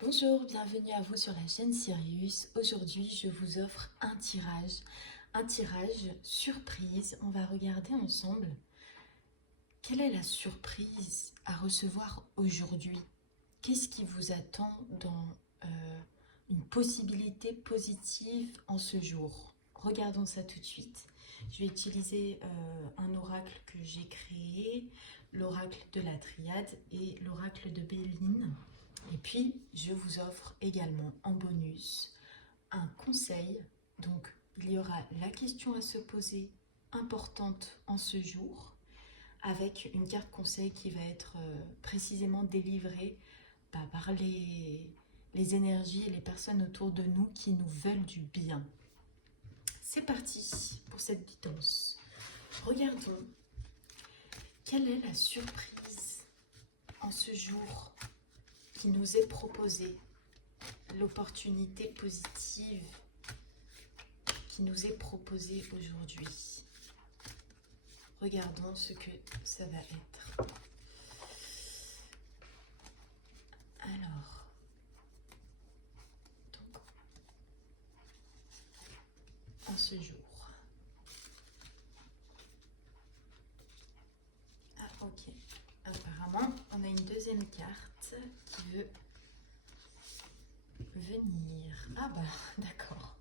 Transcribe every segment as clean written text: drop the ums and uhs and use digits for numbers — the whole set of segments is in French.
Bonjour, bienvenue à vous sur la chaîne Sirius. Aujourd'hui, je vous offre un tirage surprise. On va regarder ensemble quelle est la surprise à recevoir aujourd'hui. Qu'est-ce qui vous attend dans une possibilité positive en ce jour? Regardons ça tout de suite. Je vais utiliser un oracle que j'ai créé, l'oracle de la Triade et l'oracle de Béline. Et puis, je vous offre également en bonus un conseil. Donc, il y aura la question à se poser importante en ce jour, avec une carte conseil qui va être précisément délivrée par les énergies et les personnes autour de nous qui nous veulent du bien. C'est parti pour cette guidance. Regardons quelle est la surprise en ce jour qui nous est proposée, l'opportunité positive qui nous est proposée aujourd'hui. Regardons ce que ça va être. Alors, donc, en ce jour. Ah, ok. Apparemment, on a une deuxième carte qui veut venir. Ah bah, d'accord.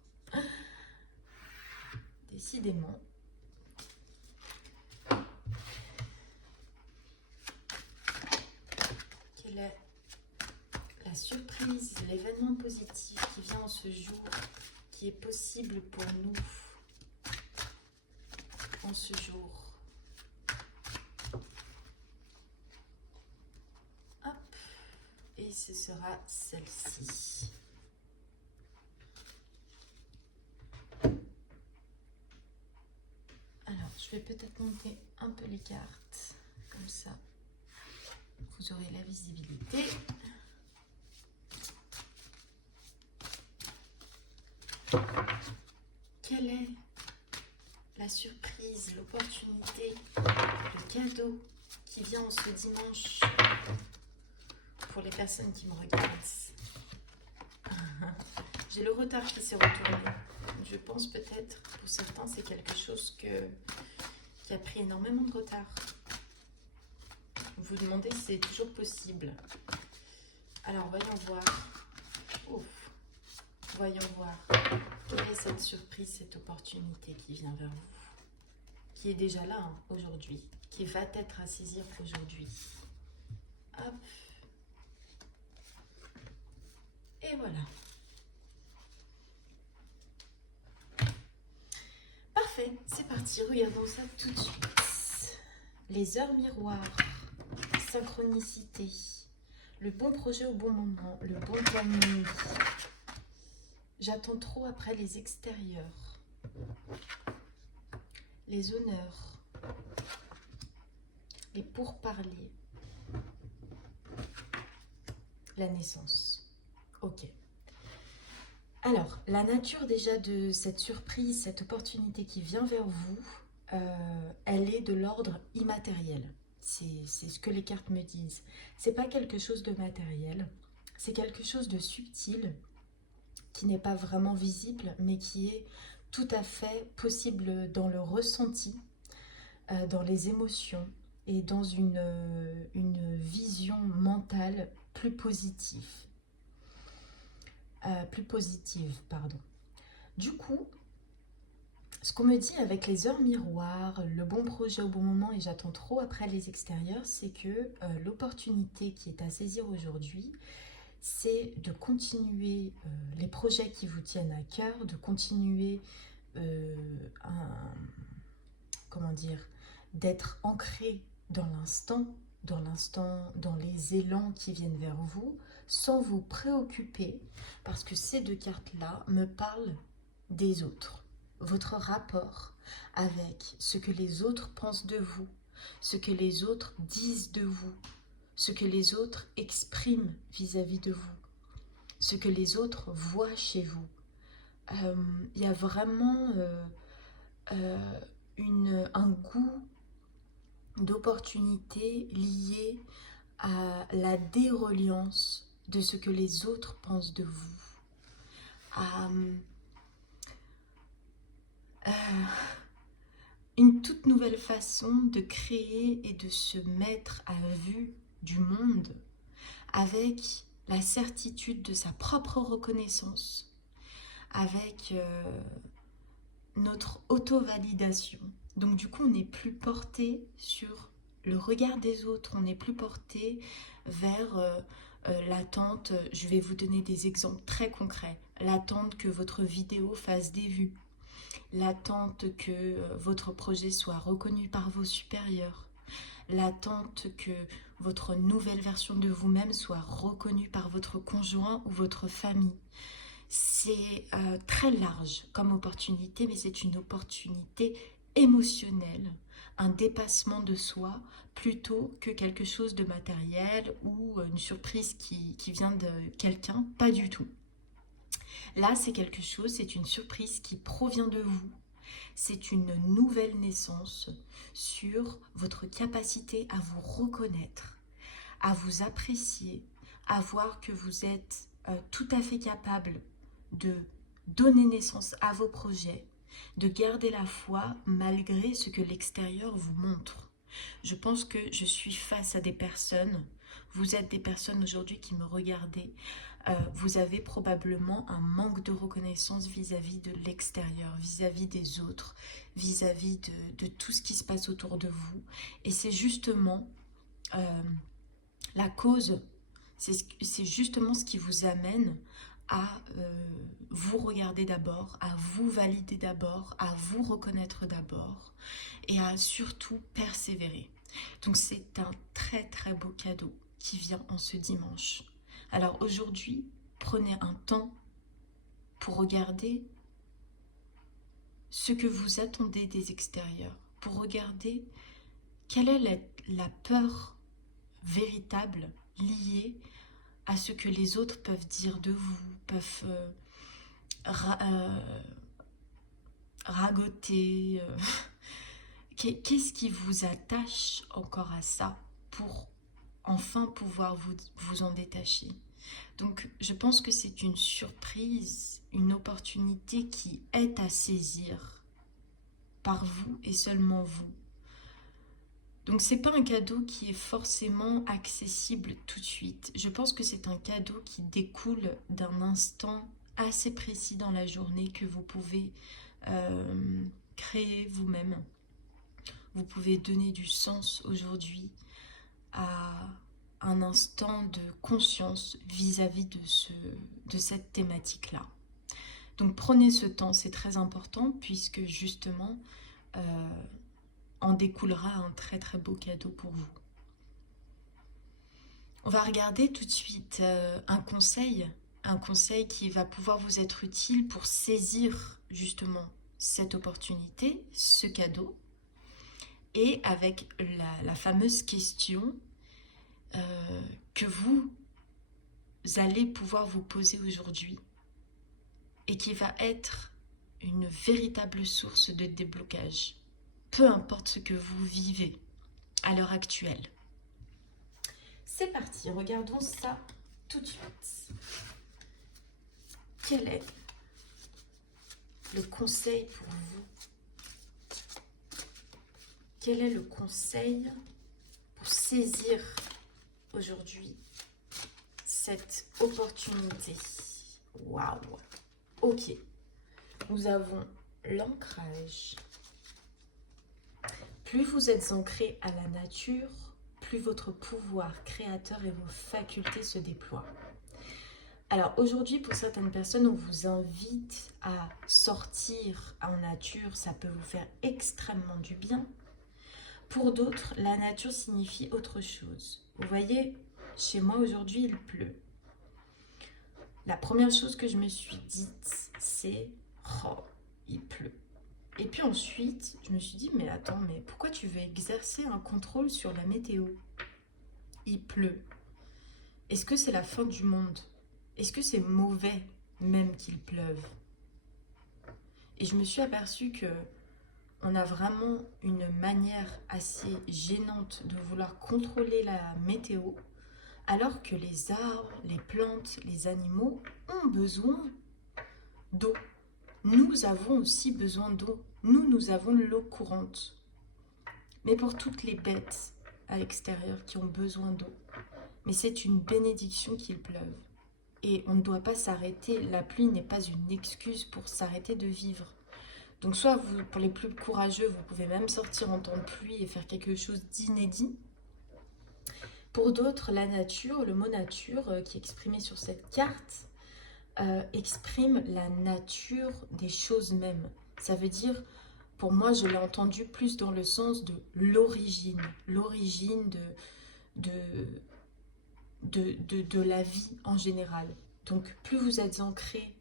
Décidément. Quelle est la surprise, l'événement positif qui vient en ce jour, qui est possible pour nous en ce jour? Hop. Et ce sera celle-ci. Alors, je vais peut-être monter un peu les cartes, comme ça, vous aurez la visibilité. Quelle est la surprise, l'opportunité, le cadeau qui vient en ce dimanche pour les personnes qui me regardent? J'ai le retard qui s'est retourné. Je pense peut-être, pour certains, c'est quelque chose qui a pris énormément de retard. Vous demandez si c'est toujours possible. Alors, voyons voir. Ouf. Voyons voir. Quelle est cette surprise, cette opportunité qui vient vers vous? Qui est déjà là hein, aujourd'hui. Qui va être à saisir aujourd'hui. Hop. Et voilà. Parfait, c'est parti. Regardons ça tout de suite. Les heures miroirs. Synchronicité. Le bon projet au bon moment. Le bon timing. J'attends trop après les extérieurs. Les honneurs. Les pourparlers. La naissance. Ok. Alors, la nature déjà de cette surprise, cette opportunité qui vient vers vous, elle est de l'ordre immatériel. C'est ce que les cartes me disent. C'est pas quelque chose de matériel, c'est quelque chose de subtil, qui n'est pas vraiment visible, mais qui est tout à fait possible dans le ressenti, dans les émotions et dans une vision mentale plus positive. Pardon. Du coup, ce qu'on me dit avec les heures miroirs, le bon projet au bon moment et j'attends trop après les extérieurs, c'est que l'opportunité qui est à saisir aujourd'hui, c'est de continuer les projets qui vous tiennent à cœur, de continuer comment dire, d'être ancré dans l'instant, dans les élans qui viennent vers vous, sans vous préoccuper, parce que ces deux cartes-là me parlent des autres. Votre rapport avec ce que les autres pensent de vous, ce que les autres disent de vous, ce que les autres expriment vis-à-vis de vous, ce que les autres voient chez vous. Il y a vraiment un goût d'opportunité lié à la déreliance de ce que les autres pensent de vous, à une toute nouvelle façon de créer et de se mettre à vue du monde avec la certitude de sa propre reconnaissance, avec notre auto-validation. Donc du coup, on n'est plus porté sur le regard des autres, on n'est plus porté vers l'attente. Je vais vous donner des exemples très concrets. L'attente que votre vidéo fasse des vues, l'attente que votre projet soit reconnu par vos supérieurs, l'attente que votre nouvelle version de vous-même soit reconnue par votre conjoint ou votre famille. C'est très large comme opportunité, mais c'est une opportunité émotionnelle, un dépassement de soi plutôt que quelque chose de matériel ou une surprise qui vient de quelqu'un, pas du tout. Là, c'est quelque chose, c'est une surprise qui provient de vous. C'est une nouvelle naissance sur votre capacité à vous reconnaître, à vous apprécier, à voir que vous êtes tout à fait capable de donner naissance à vos projets, de garder la foi malgré ce que l'extérieur vous montre. Je pense que je suis face à des personnes, vous êtes des personnes aujourd'hui qui me regardez, vous avez probablement un manque de reconnaissance vis-à-vis de l'extérieur, vis-à-vis des autres, vis-à-vis de tout ce qui se passe autour de vous. Et c'est justement la cause, c'est justement ce qui vous amène à vous regarder d'abord, à vous valider d'abord, à vous reconnaître d'abord et à surtout persévérer. Donc c'est un très très beau cadeau qui vient en ce dimanche. Alors aujourd'hui, prenez un temps pour regarder ce que vous attendez des extérieurs, pour regarder quelle est la peur véritable liée à ce que les autres peuvent dire de vous, peuvent ragoter. Qu'est-ce qui vous attache encore à ça pour enfin pouvoir vous en détacher? Donc je pense que c'est une surprise, une opportunité qui est à saisir par vous et seulement vous. Donc c'est pas un cadeau qui est forcément accessible tout de suite. Je pense que c'est un cadeau qui découle d'un instant assez précis dans la journée que vous pouvez créer vous-même. Vous pouvez donner du sens aujourd'hui à un instant de conscience vis-à-vis de cette thématique-là. Donc prenez ce temps, c'est très important puisque justement en découlera un très très beau cadeau pour vous. On va regarder tout de suite un conseil qui va pouvoir vous être utile pour saisir justement cette opportunité, ce cadeau, et avec la fameuse question que vous allez pouvoir vous poser aujourd'hui et qui va être une véritable source de déblocage, peu importe ce que vous vivez à l'heure actuelle. C'est parti, regardons ça tout de suite. Quel est le conseil pour vous? Quel est le conseil pour saisir aujourd'hui cette opportunité? Waouh! Ok, nous avons l'ancrage. Plus vous êtes ancré à la nature, plus votre pouvoir créateur et vos facultés se déploient. Alors aujourd'hui, pour certaines personnes, on vous invite à sortir en nature, ça peut vous faire extrêmement du bien. Pour d'autres, la nature signifie autre chose. Vous voyez, chez moi aujourd'hui, il pleut. La première chose que je me suis dite, c'est « Oh, il pleut ». Et puis ensuite, je me suis dit « Mais attends, mais pourquoi tu veux exercer un contrôle sur la météo? Il pleut. Est-ce que c'est la fin du monde? Est-ce que c'est mauvais même qu'il pleuve ?» Et je me suis aperçue que on a vraiment une manière assez gênante de vouloir contrôler la météo, alors que les arbres, les plantes, les animaux ont besoin d'eau. Nous avons aussi besoin d'eau. Nous avons l'eau courante. Mais pour toutes les bêtes à l'extérieur qui ont besoin d'eau, mais c'est une bénédiction qu'il pleuve. Et on ne doit pas s'arrêter. La pluie n'est pas une excuse pour s'arrêter de vivre. Donc soit vous, pour les plus courageux, vous pouvez même sortir en temps de pluie et faire quelque chose d'inédit. Pour d'autres, la nature, le mot nature qui est exprimé sur cette carte, exprime la nature des choses mêmes. Ça veut dire, pour moi, je l'ai entendu plus dans le sens de l'origine de, de la vie en général. Donc, plus vous êtes ancré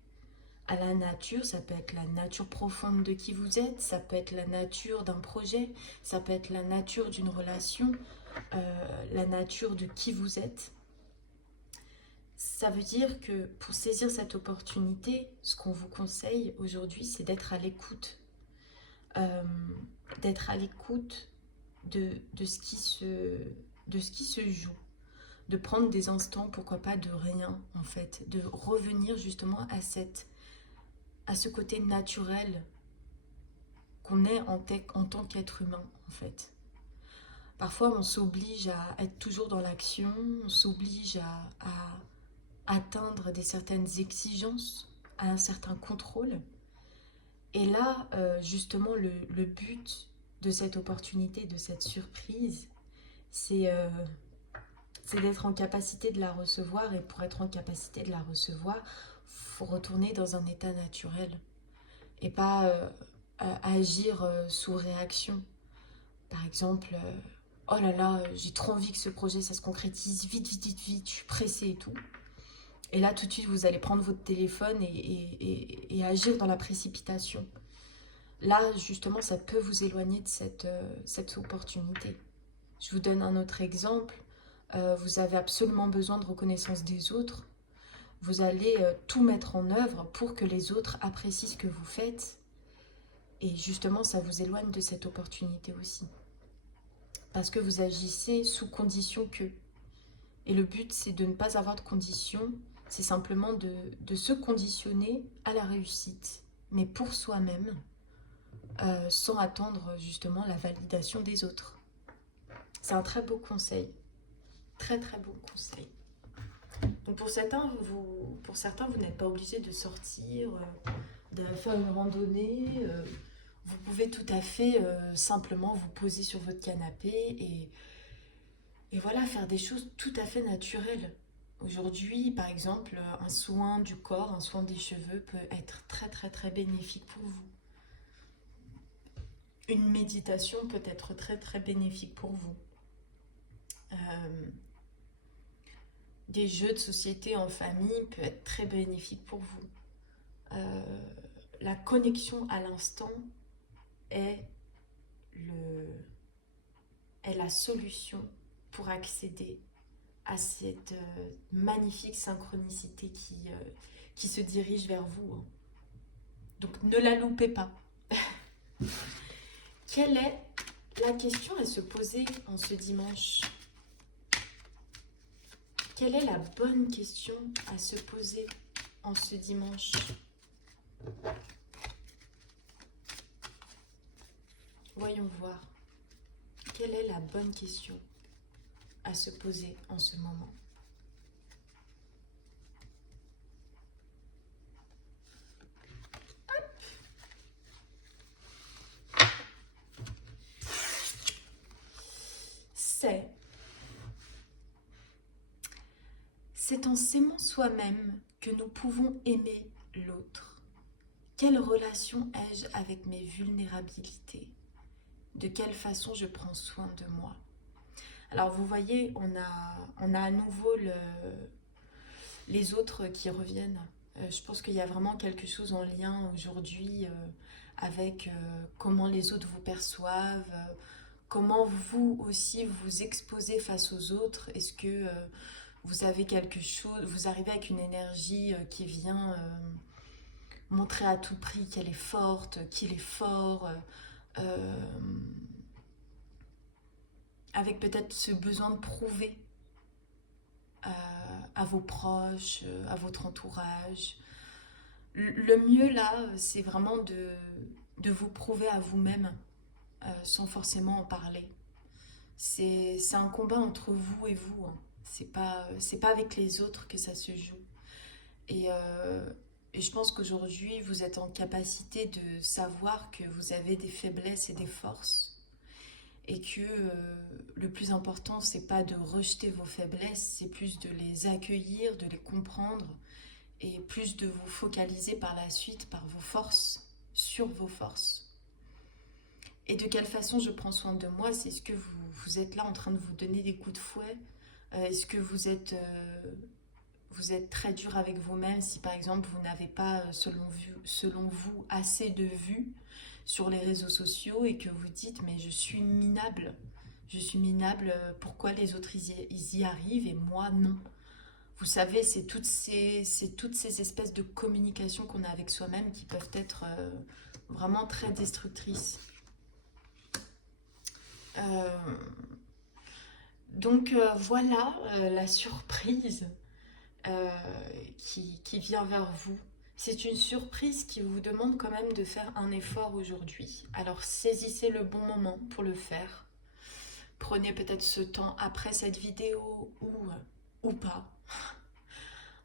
à la nature, ça peut être la nature profonde de qui vous êtes, ça peut être la nature d'un projet, ça peut être la nature d'une relation, la nature de qui vous êtes. Ça veut dire que pour saisir cette opportunité, ce qu'on vous conseille aujourd'hui, c'est d'être à l'écoute. D'être à l'écoute de ce qui se joue. De prendre des instants, pourquoi pas de rien en fait. De revenir justement à ce côté naturel qu'on est en tant qu'être humain en fait. Parfois on s'oblige à être toujours dans l'action, on s'oblige à atteindre certaines exigences, à un certain contrôle. Et là, justement, le but de cette opportunité, de cette surprise, c'est d'être en capacité de la recevoir. Et pour être en capacité de la recevoir, il faut retourner dans un état naturel et pas agir sous réaction. Par exemple, oh là là, j'ai trop envie que ce projet, ça se concrétise, vite, vite, vite, vite, je suis pressée et tout. Et là, tout de suite, vous allez prendre votre téléphone et agir dans la précipitation. Là, justement, ça peut vous éloigner de cette opportunité. Je vous donne un autre exemple. Vous avez absolument besoin de reconnaissance des autres. Vous allez tout mettre en œuvre pour que les autres apprécient ce que vous faites. Et justement, ça vous éloigne de cette opportunité aussi. Parce que vous agissez sous condition que. Et le but, c'est de ne pas avoir de conditions. C'est simplement de se conditionner à la réussite, mais pour soi-même, sans attendre justement la validation des autres. C'est un très beau conseil. Très très beau conseil. Donc pour certains, vous n'êtes pas obligé de sortir, de faire une randonnée. Vous pouvez tout à fait simplement vous poser sur votre canapé et voilà, faire des choses tout à fait naturelles. Aujourd'hui, par exemple, un soin du corps, un soin des cheveux peut être très très très bénéfique pour vous. Une méditation peut être très très bénéfique pour vous. Des jeux de société en famille peut être très bénéfique pour vous. La connexion à l'instant est la solution pour accéder à cette magnifique synchronicité qui se dirige vers vous. Donc ne la loupez pas. Quelle est la question à se poser en ce dimanche? Quelle est la bonne question à se poser en ce dimanche? Voyons voir. Quelle est la bonne question à se poser en ce moment? C'est en s'aimant soi-même que nous pouvons aimer l'autre. Quelle relation ai-je avec mes vulnérabilités? De quelle façon je prends soin de moi? Alors vous voyez, on a à nouveau les autres qui reviennent. Je pense qu'il y a vraiment quelque chose en lien aujourd'hui avec comment les autres vous perçoivent, comment vous aussi vous exposez face aux autres. Est-ce que vous avez quelque chose, vous arrivez avec une énergie qui vient montrer à tout prix qu'elle est forte, qu'il est fort, avec peut-être ce besoin de prouver à vos proches, à votre entourage. Le mieux là, c'est vraiment de vous prouver à vous-même sans forcément en parler. C'est un combat entre vous et vous, hein. C'est pas avec les autres que ça se joue. Et, euh, et je pense qu'aujourd'hui, vous êtes en capacité de savoir que vous avez des faiblesses et des forces. Et que le plus important, c'est pas de rejeter vos faiblesses, c'est plus de les accueillir, de les comprendre et plus de vous focaliser par la suite par vos forces, sur vos forces. Et de quelle façon je prends soin de moi? C'est ce que vous êtes là en train de vous donner des coups de fouet? Est-ce que vous êtes très dur avec vous-même si par exemple vous n'avez pas, selon vous, assez de vues sur les réseaux sociaux et que vous dites mais je suis minable, pourquoi les autres ils y arrivent et moi non? Vous savez, c'est toutes ces espèces de communication qu'on a avec soi-même qui peuvent être vraiment très destructrices. Euh, voilà la surprise euh, qui vient vers vous. C'est une surprise qui vous demande quand même de faire un effort aujourd'hui. Alors saisissez le bon moment pour le faire. Prenez peut-être ce temps après cette vidéo ou pas.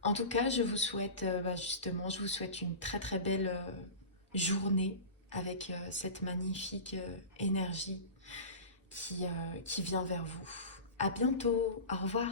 En tout cas, je vous souhaite justement, je vous souhaite une très très belle journée avec cette magnifique énergie qui vient vers vous. À bientôt, au revoir.